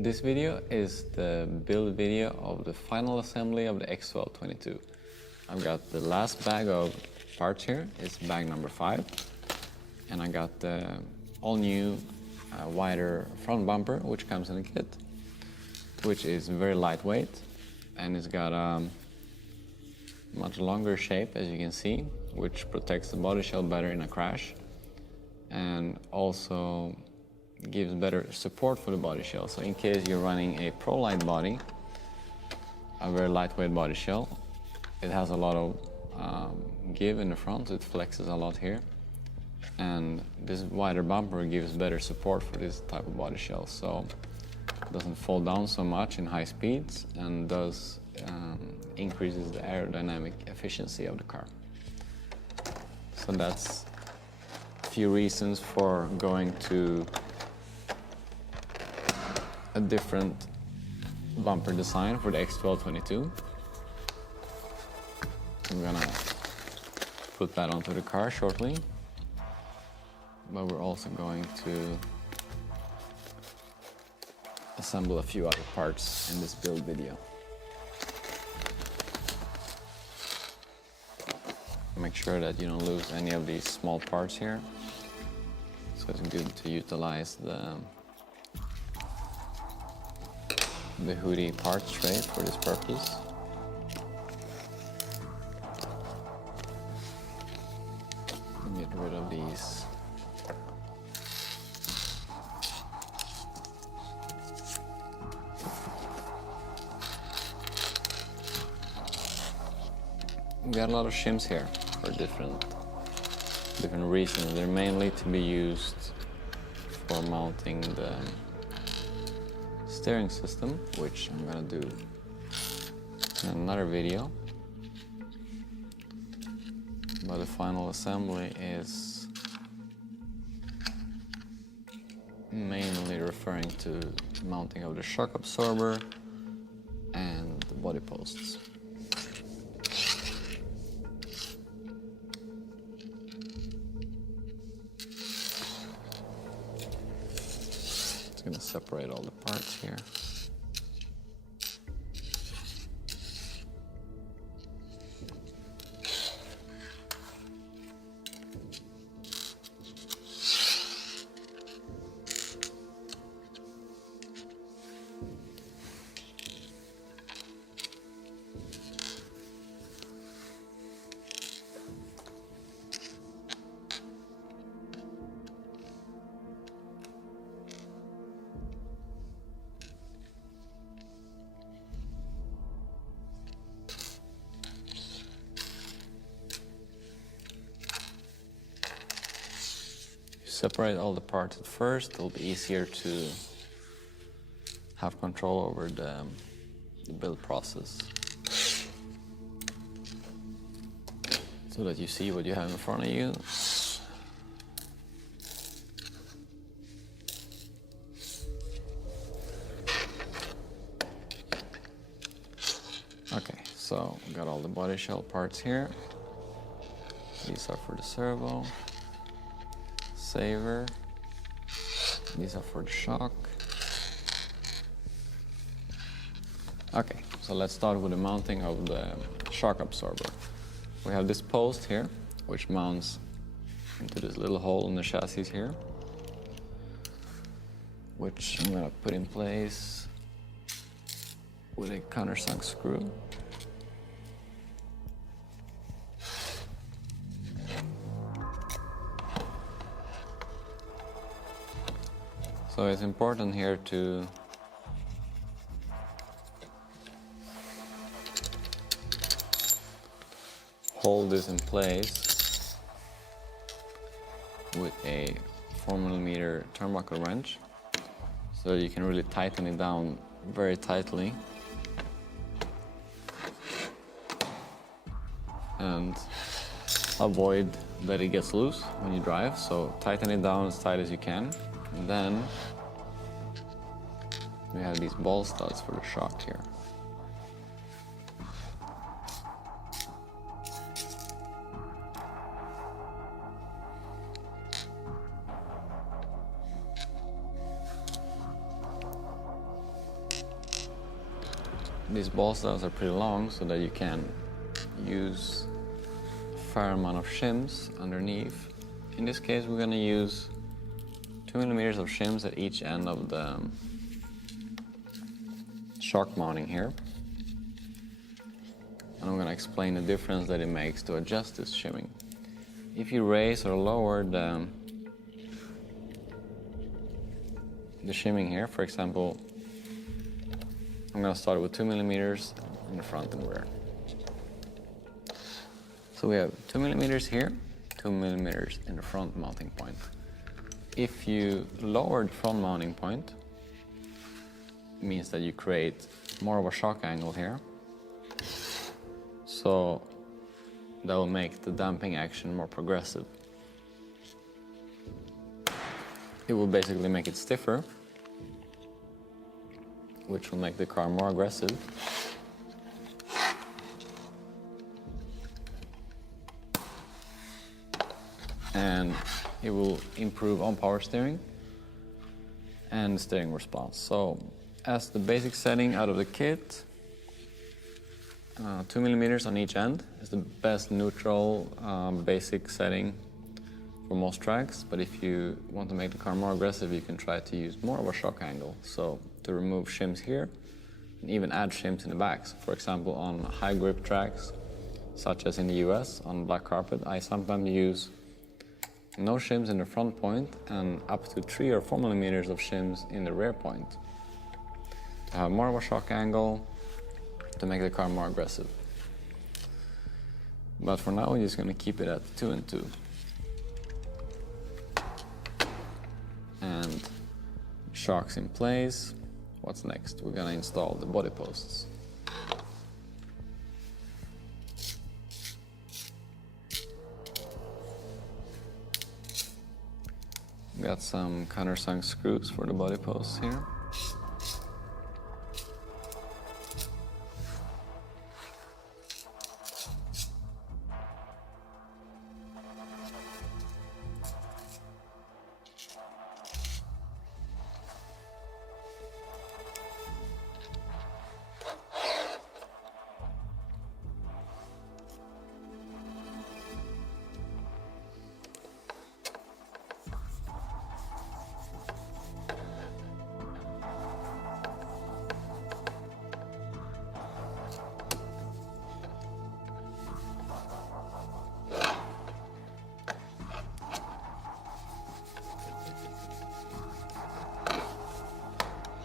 This video is the build video of the final assembly of the X12'22. I've got the last bag of parts here, it's bag number 5. And I got the all new wider front bumper, which comes in a kit, which is very lightweight, and it's got a much longer shape, as you can see, which protects the body shell better in a crash, and also gives better support for the body shell. So in case you're running a Pro Light body, a very lightweight body shell, it has a lot of give in the front, so it flexes a lot here. And this wider bumper gives better support for this type of body shell, so it doesn't fall down so much in high speeds, and thus increases the aerodynamic efficiency of the car. So that's a few reasons for going to a different bumper design for the X12'22. I'm gonna put that onto the car shortly, but we're also going to assemble a few other parts in this build video. Make sure that you don't lose any of these small parts here, so it's good to utilize the hoodie parts tray for this purpose. Get rid of these we got a lot of shims here for different reasons. They're mainly to be used for mounting the steering system, which I'm gonna do in another video. But the final assembly is mainly referring to mounting of the shock absorber and the body posts. Just gonna separate all the parts here. Separate all the parts at first, it'll be easier to have control over the build process, so that you see what you have in front of you. Okay, so got all the body shell parts here. These are for the servo. Saver. These are for the shock. Okay, so let's start with the mounting of the shock absorber. We have this post here, which mounts into this little hole in the chassis here, which I'm gonna put in place with a countersunk screw. So it's important here to hold this in place with a 4mm turnbuckle wrench, so you can really tighten it down very tightly and avoid that it gets loose when you drive. So tighten it down as tight as you can. And then we have these ball studs for the shock here. these ball styles are pretty long so that you can use a fair amount of shims underneath. In this case, we're going to use 2 millimeters of shims at each end of the shock mounting here. And I'm going to explain the difference that it makes to adjust this shimming. If you raise or lower the shimming here, for example, I'm going to start with 2 millimeters in the front and rear. So we have 2 millimeters here, 2 millimeters in the front mounting point. If you lower the front mounting point, it means that you create more of a shock angle here. So that will make the damping action more progressive. It will basically make it stiffer, which will make the car more aggressive. And it will improve on power steering and steering response. So as the basic setting out of the kit, 2 millimeters on each end is the best neutral basic setting for most tracks, but if you want to make the car more aggressive, you can try to use more of a shock angle. So to remove shims here and even add shims in the backs. For example, on high grip tracks, such as in the US on black carpet, I sometimes use no shims in the front point and up to 3 or 4 millimeters of shims in the rear point to have more of a shock angle, to make the car more aggressive. But for now, we're just going to keep it at 2 and 2. And shocks in place. What's next? We're going to install the body posts. Got some countersunk screws for the body posts here.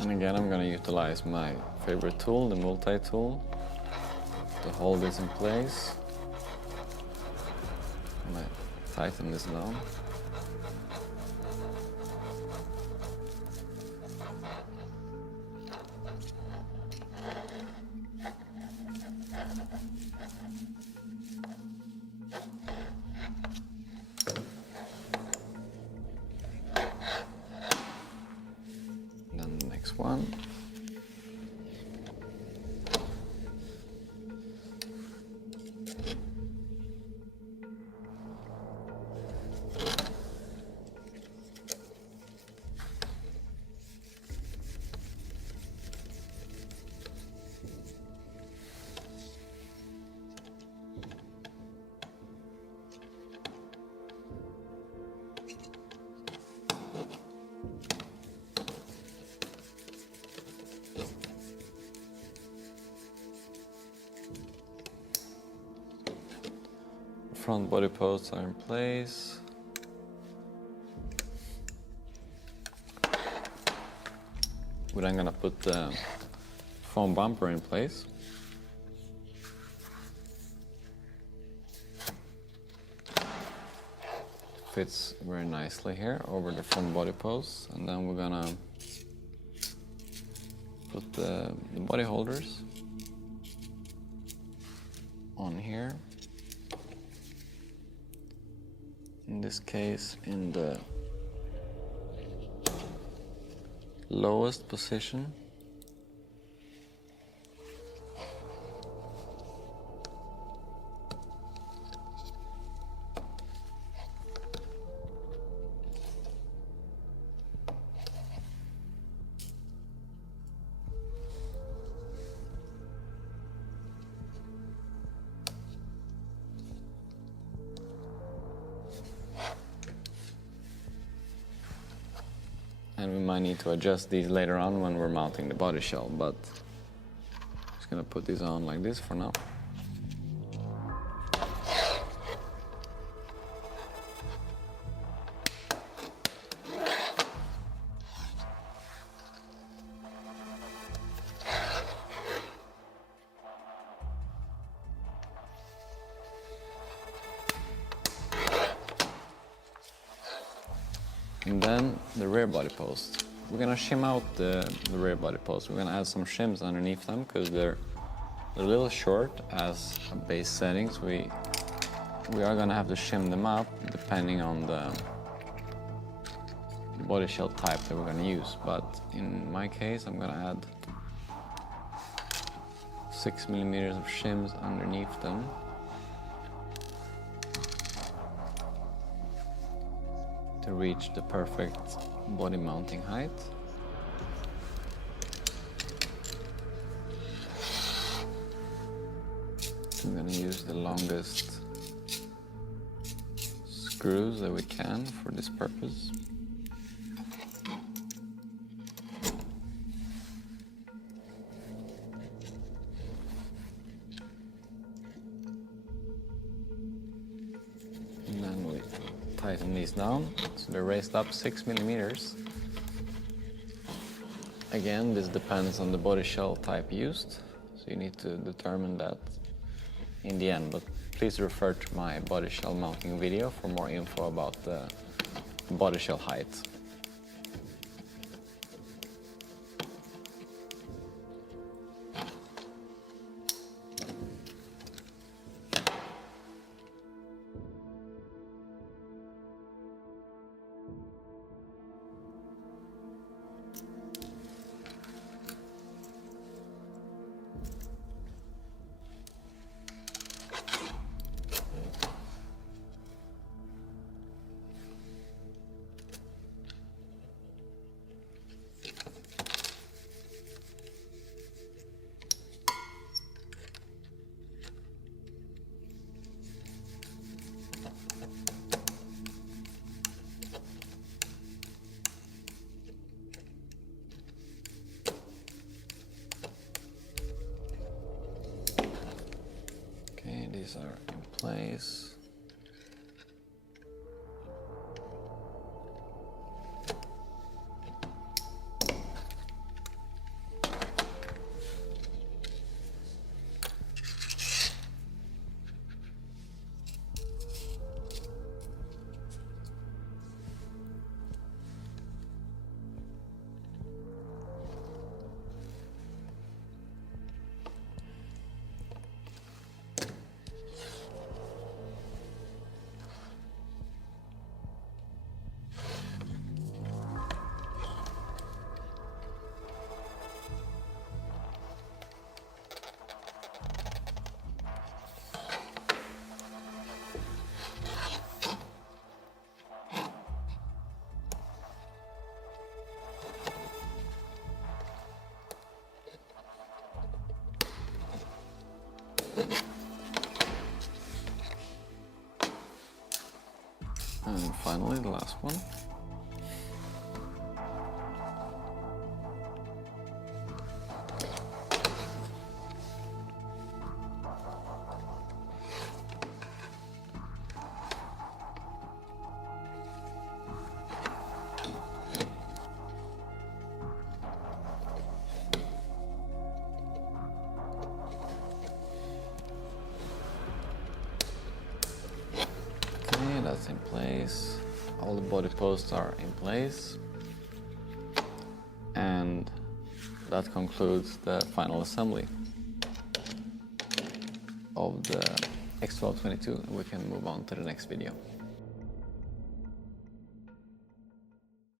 And again, I'm going to utilize my favorite tool, the multi-tool, to hold this in place. I'm going to tighten this down. One. Front body posts are in place. We're then gonna put the foam bumper in place. Fits very nicely here over the front body posts, and then we're gonna put the body holders on here. In this case, in the lowest position. And we might need to adjust these later on when we're mounting the body shell, but I'm just gonna put these on like this for now. And then the rear body post. We're gonna shim out the rear body post. We're gonna add some shims underneath them because they're a little short as a base settings. We are gonna have to shim them up depending on the body shell type that we're gonna use. But in my case, I'm gonna add 6mm of shims underneath them. To reach the perfect body mounting height. I'm gonna use the longest screws that we can for this purpose. And then we tighten these down, so they're raised up 6mm. Again, this depends on the body shell type used, so you need to determine that in the end, but please refer to my body shell mounting video for more info about the body shell height. These are in place. And finally, the last one. Okay, that's in place. All the body posts are in place. And that concludes the final assembly of the X12'22. We can move on to the next video.